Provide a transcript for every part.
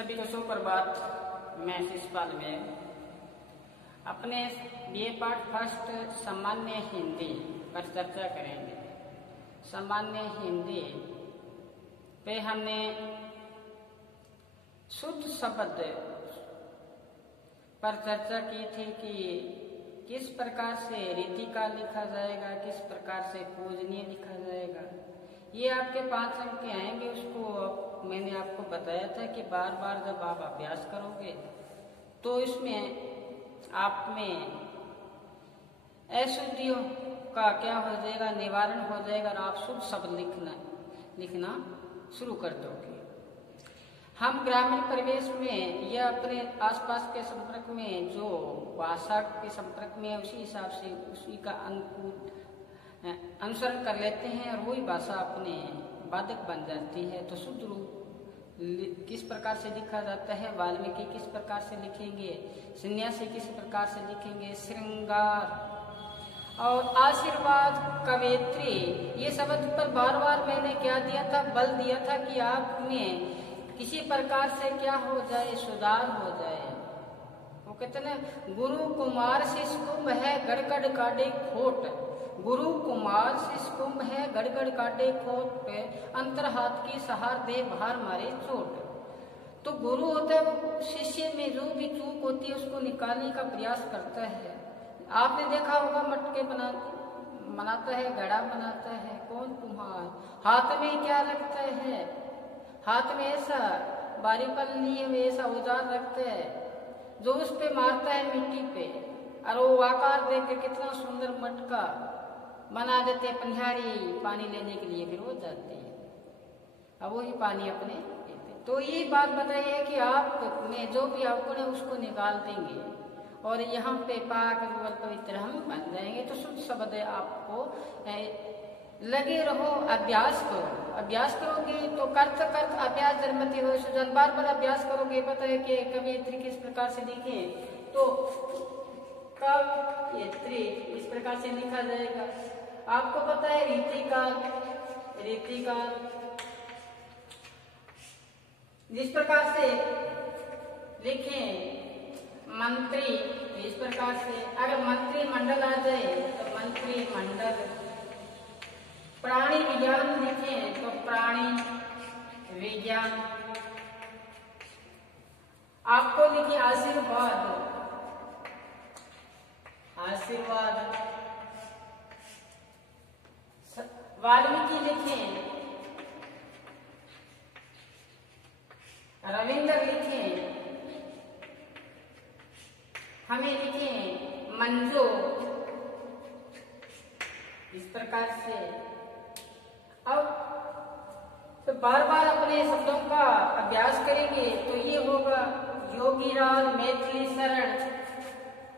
सभी को सुप्रभात। मैं शिषपाल में अपने बीए पाठ फर्स्ट सामान्य हिंदी पर चर्चा करेंगे। सामान्य हिंदी पे हमने शुद्ध शब्द पर चर्चा की थी कि किस प्रकार से रीति का लिखा जाएगा, किस प्रकार से पूजनीय लिखा जाएगा। ये आपके 5 अंक के आएंगे। उसको मैंने आपको बताया था कि बार बार जब आप अभ्यास करोगे तो इसमें आप में अशुद्धियों का क्या हो जाएगा, निवारण हो जाएगा और आप शुद्ध शब्द लिखना शुरू कर दोगे। हम ग्रामीण परिवेश में या अपने आसपास के संपर्क में जो भाषा के संपर्क में उसी हिसाब से उसी का अनुसरण कर लेते हैं और वही भाषा अपने बाधक बन जाती है। तो शुद्ध रूप किस प्रकार से लिखा जाता है, वाल्मीकि किस प्रकार से लिखेंगे, सन्यासी किस प्रकार से लिखेंगे, श्रृंगार और आशीर्वाद, कवयित्री, ये शब्द पर बार बार मैंने क्या दिया था, बल दिया था कि आप में किसी प्रकार से क्या हो जाए, सुधार हो जाए। वो कहते ना, गुरु कुमार शिष कुंभ है गड़गड़ काटे खोट, गुरु कुमार शिष कुंभ है गड़गड़ काटे खोट पे अंतर हाथ की सहार दे बाहर मारे चोट। तो गुरु होता है वो शिष्य में जो भी चूक होती है उसको निकालने का प्रयास करता है। आपने देखा होगा मटके बनाता है, घड़ा बनाता है, कौन कुम्हार हाथ में क्या रखता है, हाथ में ऐसा बारी पर लिए हुए ऐसा औजार रखता है जो उस पे मारता है मिट्टी पे और वो आकार देकर कितना सुंदर मटका बना देते हैं। पनिहारी पानी लेने के लिए फिर वो जाते हैं, अब वही पानी अपने लेते। तो ये बात बताई है कि आप में जो भी अवगुण है उसको निकाल देंगे और यहाँ पे पाक रूपल पवित्र हम बन जाएंगे। तो शुद्ध शब्द है, आपको लगे रहो, अभ्यास करो। अभ्यास करोगे तो करते करते अभ्यास जन्मति हो सुजन। बार बार अभ्यास करोगे, पता है कि कवयित्री किस प्रकार से लिखे तो कवयित्री इस प्रकार से लिखा जाएगा। आपको पता है रीति का जिस प्रकार से लिखें, मंत्री इस प्रकार से, अगर मंत्री मंडल आ जाए तो मंत्री मंडल, प्राणी विज्ञान लिखें तो प्राणी विज्ञान। आपको लिखिए आशीर्वाद, वाल्मीकि लिखें, रविंद्र लिखें, हमें लिखें मंजू। इस प्रकार से अब तो बार बार अपने शब्दों का अभ्यास करेंगे तो ये होगा। योगीराज मैथिली शरण,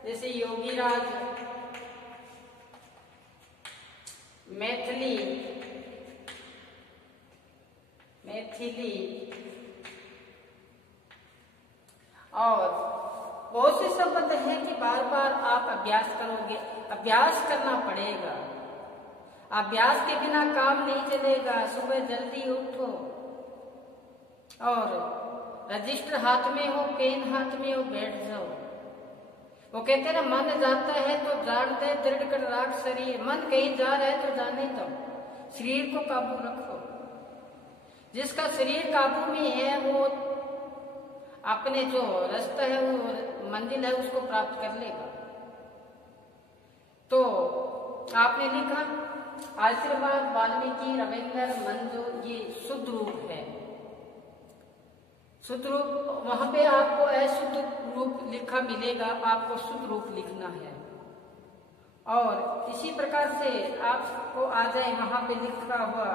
जैसे योगीराज मैथिली और बहुत से शब्द हैं कि बार बार आप अभ्यास करोगे। अभ्यास करना पड़ेगा, अभ्यास के बिना काम नहीं चलेगा। सुबह जल्दी उठो और रजिस्टर हाथ में हो, पेन हाथ में हो, बैठ जाओ। वो कहते हैं ना, मन जाता है तो जान दे, दृढ़ कर राख शरीर। मन कहीं जा रहा है तो जाने दो, शरीर को काबू रखो। जिसका शरीर काबू में है वो अपने जो रास्ता है, वो मंजिल है, उसको प्राप्त कर लेगा। तो आपने लिखा आशीर्वाद, वाल्मीकि, रविंद्र, मंजू, ये शुद्ध रूप है। शुद्ध रूप वहां पे आपको अशुद्ध रूप लिखा मिलेगा, आपको शुद्ध रूप लिखना है। और इसी प्रकार से आपको आ जाए वहां पे लिखा हुआ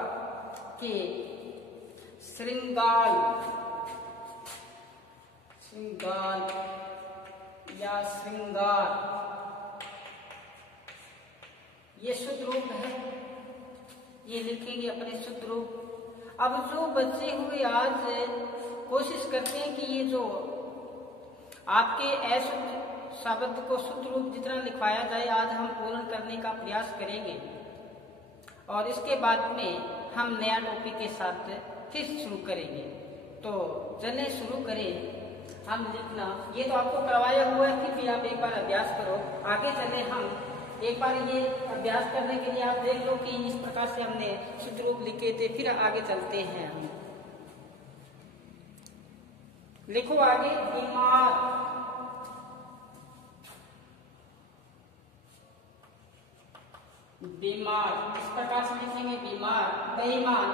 कि श्रृंगार या श्रृंगार, ये शुद्ध रूप है, ये लिखेंगे अपने शुद्ध रूप। अब जो बचे हुए आज कोशिश करते हैं कि ये जो आपके अशुद्ध शब्द को शुद्ध रूप जितना लिखवाया जाए, आज हम पूर्ण करने का प्रयास करेंगे और इसके बाद में हम नया टॉपिक के साथ फिर शुरू करेंगे। तो चले शुरू करें हम लिखना। ये तो आपको करवाया हुआ है, फिर भी आप एक बार अभ्यास करो। आगे चले हम एक बार ये अभ्यास करने के लिए आप देख लो कि इस प्रकार से हमने शुद्ध रूप लिखे थे। फिर आगे चलते हैं हम। लिखो आगे बीमार, बीमार इस प्रकार से लिखेंगे बीमार। बेईमान,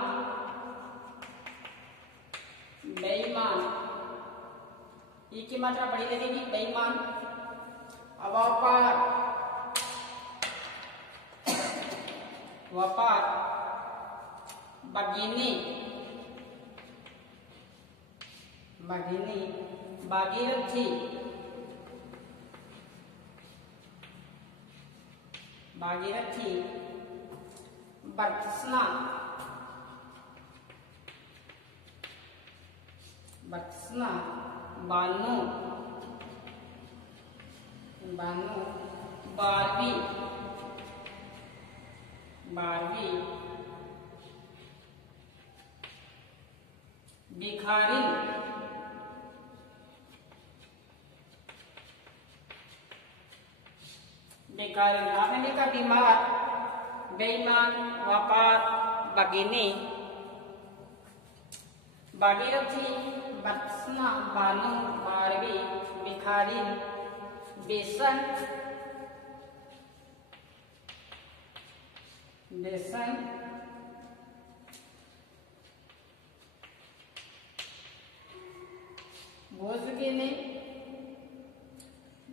बेईमान ई की मात्रा बड़ी लगेगी बेईमान। व्यापार, व्यापार। भगिनी, भगिनी। भागीरथी, भागीरथी। बरसना, बरसना। बानो, बानो। बारहवीं, बारहवीं। भिखारी, भिखारी। आपने लिखा बीमार, बेईमान, व्यापार, भगिनी, भागीरथी, बरसना, बानो, बारहवीं, भिखारी, बेसन, बेसन। भोजगिनी,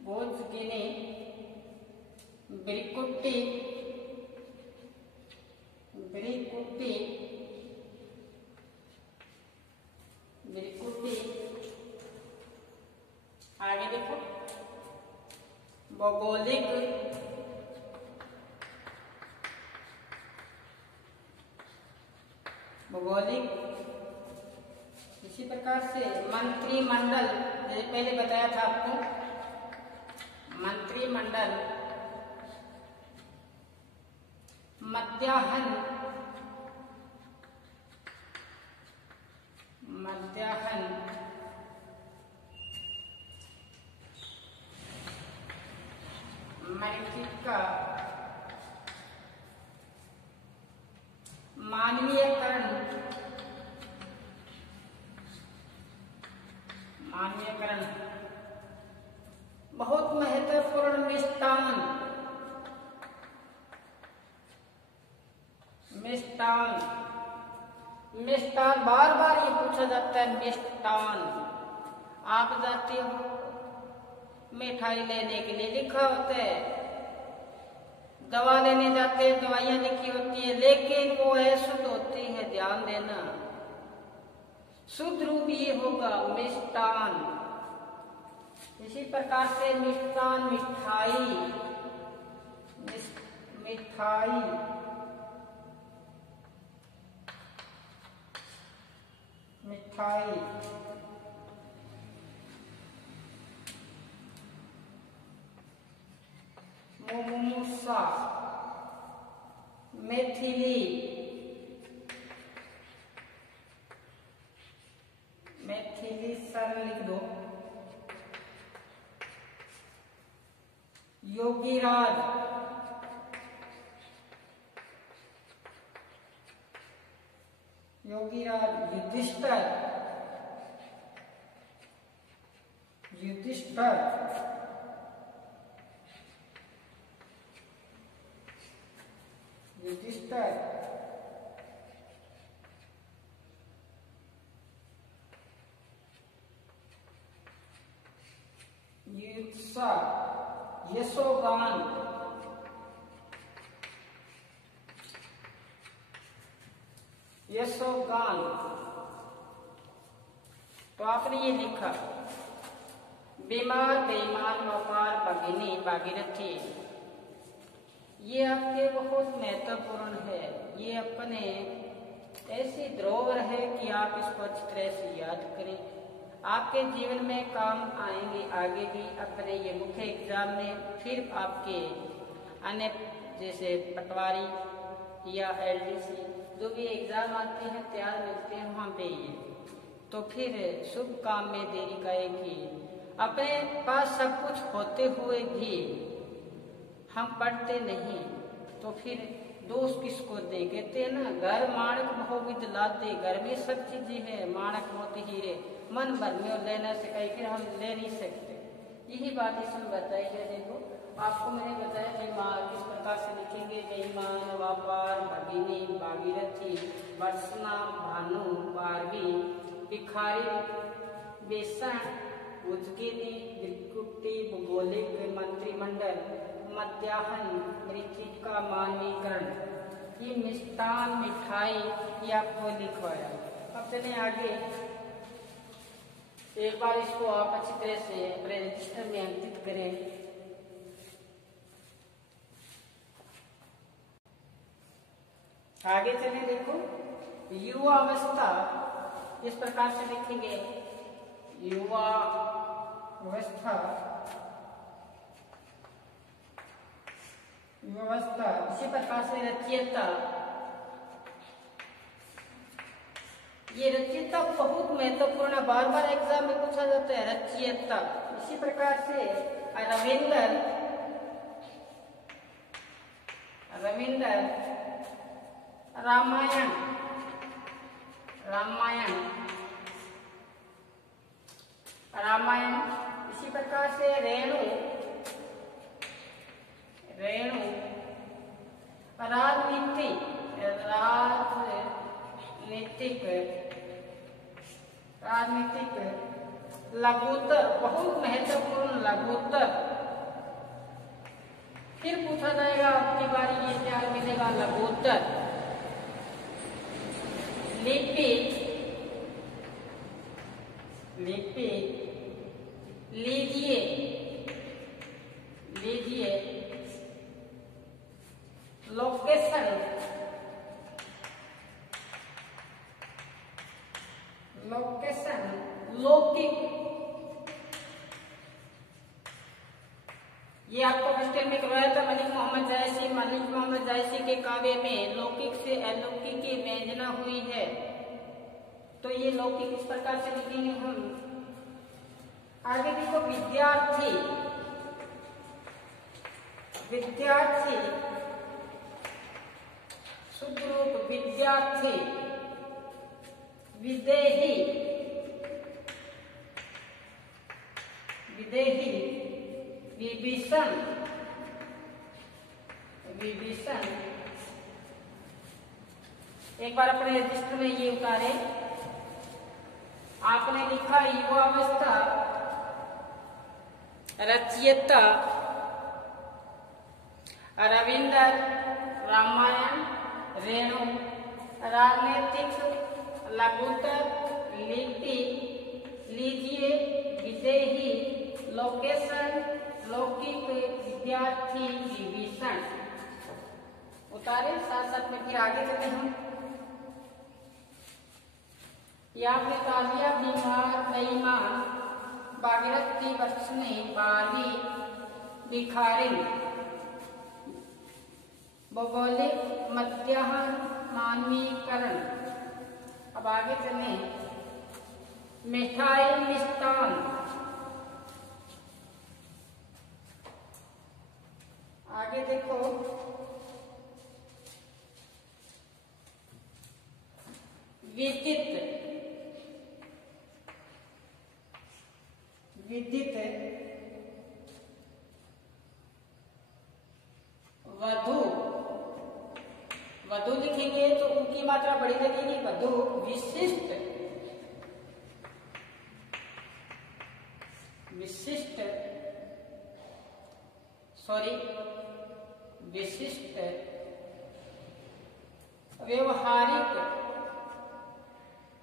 भोजगिनी। ब्रिकुटी, ब्रिकुटी, ब्रिकुटी। आगे देखो भौगोलिक, भौगोलिक। इसी प्रकार से मंत्रिमंडल, जैसे पहले बताया था आपको, मंत्रिमंडल। मध्याह्न, मध्याह्न। मरीचिका, मानवीयकरण, मानवीयकरण। बहुत महत्वपूर्ण मिष्टान, मिष्टान। मिष्टान बार बार ये पूछा जाता है मिष्टान। आप जाते हो मिठाई लेने के लिए, लिखा होता है। दवा लेने जाते हैं, दवाइयां लिखी होती है, लेकिन वो अशुद्ध होती है, ध्यान देना। शुद्ध रूप ये होगा मिष्टान। इसी प्रकार से मिष्टान, मिठाई, मिठाई। मिठाई। मुमुसा, मैथिली, मैथिली। सरल लिख दो। योगीराज, योगीराज। युधिष्ठिर, युधिष्ठिर, युधिष्ठिर। युत्सा, यशोगान, यशोगान। तो आपने ये लिखा बीमार, बेईमान, व्यापार, भगिनी, भागीरथी। ये आपके बहुत महत्वपूर्ण है। ये अपने ऐसी धरोहर है कि आप इसको अच्छी तरह से याद करें, आपके जीवन में काम आएंगे आगे भी। अपने ये मुख्य एग्जाम में, फिर आपके अन्य जैसे पटवारी या LDC जो भी एग्जाम आते हैं, तैयार मिलते हैं वहाँ पे ये। तो फिर शुभ काम में देरी करेगी। अपने पास सब कुछ होते हुए भी हम पढ़ते नहीं तो फिर दोष किसको दे। कहते हैं ना, घर माणक बहुविध लाते, घर में सब चीजें है, माणक मोती हीरे मन भर में लेना से कहीं फिर हम ले नहीं सकते। यही बात इसमें बताई है। देखो आपको मैंने बताया बेईमान किस प्रकार से लिखेंगे। बेईमान, व्यापार, भगिनी, भागीरथी, वर्षना, भानु, बारवी, भिखारी, बेसन, उजगिनी, विकृति, भूगोलिक, मंत्रिमंडल, मध्याह्न, मृतिका, मानवीकरण, ये मिष्टान, मिठाई, ये आपको लिखवाया। अब चले आगे। एक बार इसको आप अच्छी तरह से अपने रजिस्टर में अंकित करें। आगे चले, देखो युवा अवस्था इस प्रकार से लिखेंगे। युवा अवस्था, व्यवस्था, इसी प्रकार से रचयिता। ये रचयिता बहुत महत्वपूर्ण, बार बार एग्जाम में पूछा जाता है रचयिता। इसी प्रकार से रविंद्र, रविंद्र, रामायण, रामायण, रामायण। इसी प्रकार से रेणु, रेणु, राजनीति, राजनीतिक, राजनीतिक, लघुत्तर, बहुत महत्वपूर्ण लघुत्तर। फिर पूछा जाएगा आपकी बारी, ये क्या मिलेगा, लघुत्तर। लिपि, लिपि, लीजिए, लीजिए, लोकेशन, लोकेशन, लौकिक। ये आपको क्वेश्चन में करवाया था मलिक मोहम्मद जायसी। मलिक मोहम्मद जायसी के काव्य में लौकिक से अलौकिक की व्यंजना हुई है, तो ये लौकिक इस प्रकार से लिखेंगे हम। आगे देखो विद्यार्थी, विद्यार्थी, शुद्ध रूप विद्यार्थी, विदेही, विदेही, विभीषण, विभीषण। एक बार अपने रजिस्टर में ये उतारे। आपने लिखा युवावस्था, रचयिता रविंद्र, रामायण, रेणु, राजनीतिक, लघुत्तर, लिपि, लीजिए, विदेही, लोकेशन, लौकिक, विद्यार्थी, विभीषण उतारे। साथ साथ में फिर आगे चलते हम। या फिर तालिया, बीमार, बेईमान, भागीरथी, वर्षनी, बारवी, भिखारी, भौगोलिक, मध्याह्न, मानवीकरण। अब आगे चले, मिठाई, मिष्टान। आगे देखो विदित, विदित, वधु, वधु लिखेंगे तो उनकी मात्रा बड़ी लगेगी, वधु। विशिष्ट, विशिष्ट, सॉरी, विशिष्ट, व्यवहारिक,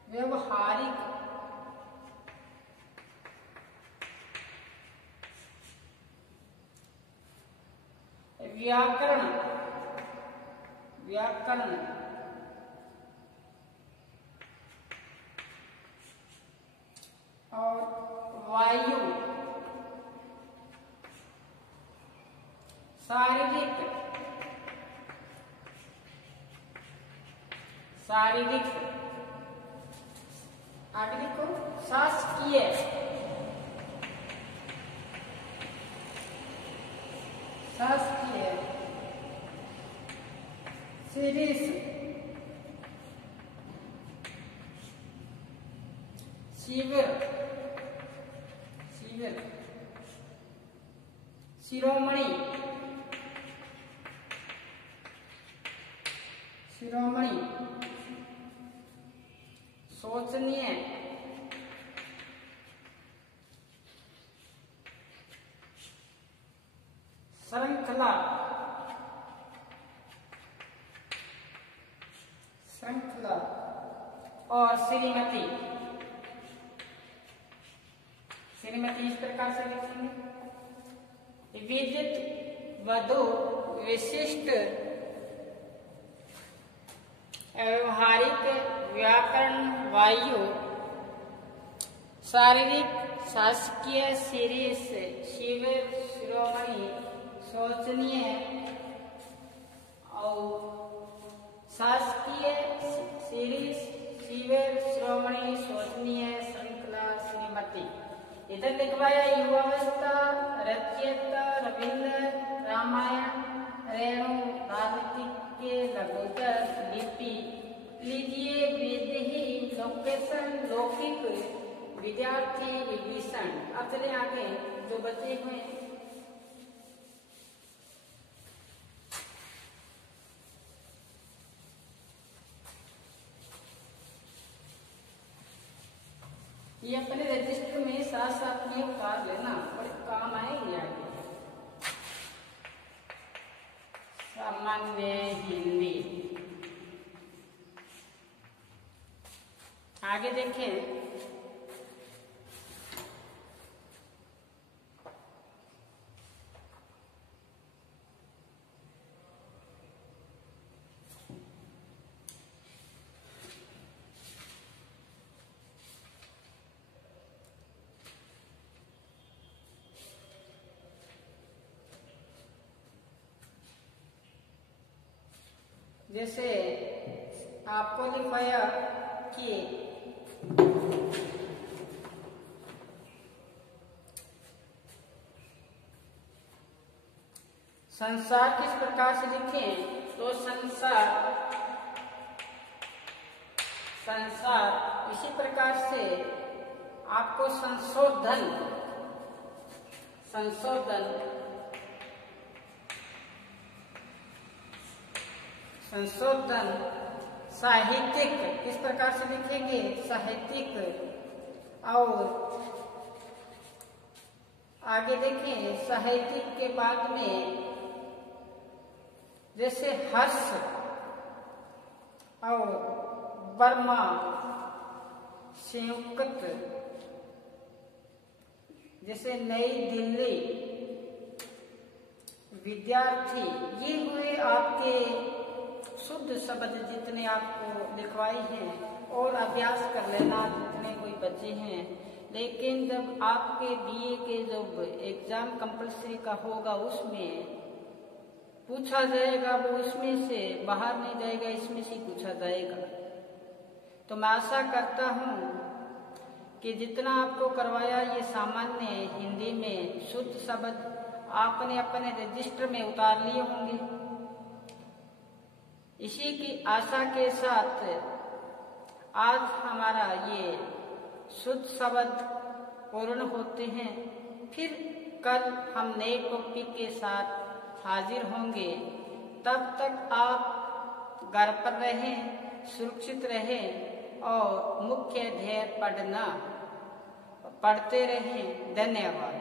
व्यवहारिक, व्याकरण, व्याकरण, और वायु, शारीरिक, शारीरिक। आगे लिखो शासकीय, शासकीय शीर्ष, शिविर, शिविर शिरोमणि, शिरोमणि शोचनीय, श्रृंखला, श्रृंखला और श्रीमती, श्रीमती इस प्रकार से लिखेंगे। विदित, वधु, विशिष्ट, व्यवहारिक, व्याकरण, वायु, शारीरिक, शासकीय, शीर्ष, शिविर, शिरोमणि, शोचनीय और शासकीय, शीर्ष, शिविर, शिरोमणि, शोचनीय, श्रृंखला, श्रीमती। इधर लिखवाया युवावस्था, रचयित, रविंद्र, रामायण, रेणु, राजनीतिक के लघुतर, लिपि लीजिए, विधि, लोकेशन, लौकिक, विद्यार्थी, विभीषण। अब चले आगे जो बचे हुए ये अपने रजिस्टर में साथ साथ में उतार लेना, बड़े काम आएंगे आगे। सामान्य हिंदी, आगे देखें जैसे आपको लिखवाया कि संसार किस प्रकार से लिखें, तो संसार, संसार इसी प्रकार से आपको संशोधन, संशोधन, संशोधन, साहित्यिक किस प्रकार से लिखेंगे, साहित्यिक। और आगे देखें साहित्यिक के बाद में जैसे हर्ष और वर्मा, संयुक्त, जैसे नई दिल्ली, विद्यार्थी। ये हुए आपके शुद्ध शब्द जितने आपको लिखवाए हैं, और अभ्यास कर लेना जितने कोई बच्चे हैं। लेकिन जब आपके बीए के जब एग्जाम कंपल्सरी का होगा उसमें पूछा जाएगा, वो उसमें से बाहर नहीं जाएगा, इसमें से पूछा जाएगा। तो मैं आशा करता हूँ कि जितना आपको करवाया ये सामान्य हिंदी में शुद्ध शब्द आपने अपने रजिस्टर में उतार लिए होंगे। इसी की आशा के साथ आज हमारा ये शुद्ध शब्द पूर्ण होते हैं। फिर कल हम नए टॉपिक के साथ हाजिर होंगे। तब तक आप घर पर रहें, सुरक्षित रहें और मुख्य ध्येय पढ़ते रहें। धन्यवाद।